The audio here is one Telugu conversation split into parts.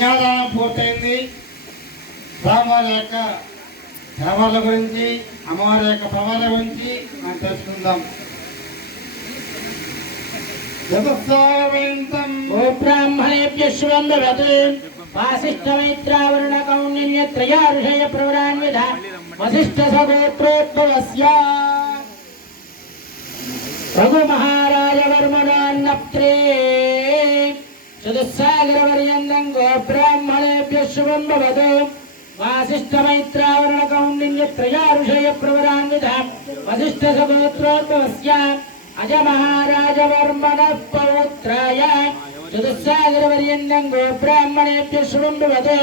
కన్యాదానం పూర్తయింది. స్వామివారి యొక్క సేవల గురించి అమ్మవారి యొక్క ప్రమాద గురించి మనం తెలుసుకుందాం. చతుస్సావింతం ఓ బ్రాహ్మణేభ్య శుభం భవతు గో బ్రాహ్మణేభ్య శుభం భవతు. వాసిష్ఠమైత్రావరుణ కౌండిన్య వసిష్ఠ సగోత్రోద్భవస్య అజ పౌత్రాయ చతుస్సాగరవర్యందం శుభం భవతు.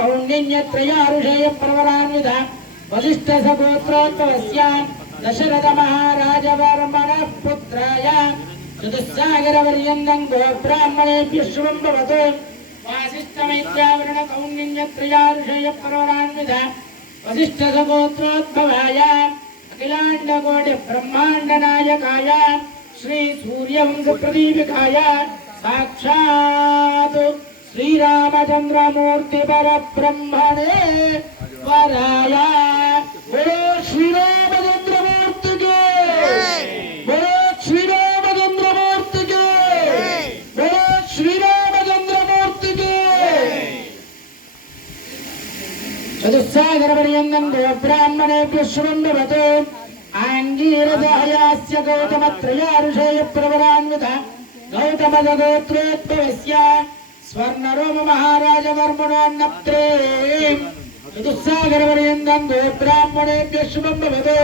కౌండిన్యత్రయారుషయ వసిష్ఠ సగోత్రోద్భవస్య దశరథ మహారాజవర్మణ పుత్రాయ చతుస్సాగరవర్యందం గో బ్రాహ్మణేభ్య శుభం భవతు వాసిష్ఠమైత్రావరుణ కౌండిన్యత్రయారుషయ ప్రవరాన్విధ వసిష్ఠ సగోత్రోద్భవాయ అఖిలాండకోటి బ్రహ్మాండ చతుస్సాగరపర్యంతం గోబ్రాహ్మణేభ్య శుభం భవతు ఆంగీరసహయాస్య గౌతమత్రయారుషేయ ప్రవరాన్విత గౌతమదగోత్రోద్భవస్య స్వర్ణరోమ మహారాజ వర్మణోన్నప్త్రే చతుస్సాగరపర్యంతం గోబ్రాహ్మణేభ్య శుభం భవతు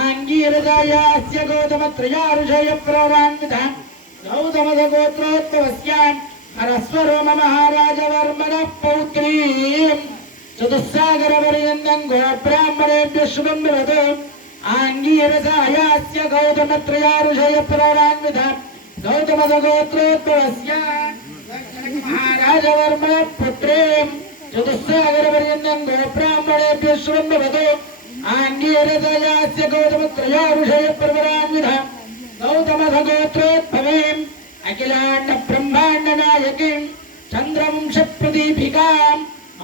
ఆంగీరసహయాస్య గౌతమత్రయారుషేయ ప్రవరాన్విత గౌతమదగోత్రోద్భవస్య హరస్వరోమ మహారాజ వర్మణ పౌత్రీం చతుస్సాగరపర్యంతం గోబ్రాహ్మణేభ్య శుభం భవతు ఆంగీరసాయాస్య గౌతమత్రయారుషయ ప్రవరాన్విధ గౌతమదగోత్రోద్భవస్య మహారాజవర్మ పుత్రే చతుస్సాగరపర్యంతం గోబ్రాహ్మణేభ్య శుభం భవతు ఆంగీరసాయాస్య గౌతమత్రయారుషయ ప్రవరాన్విధ గౌతమదగోత్రోద్భవేం అఖిలాండ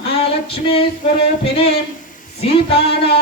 మహాలక్ష్మీ స్వరూపిణీం సీతానా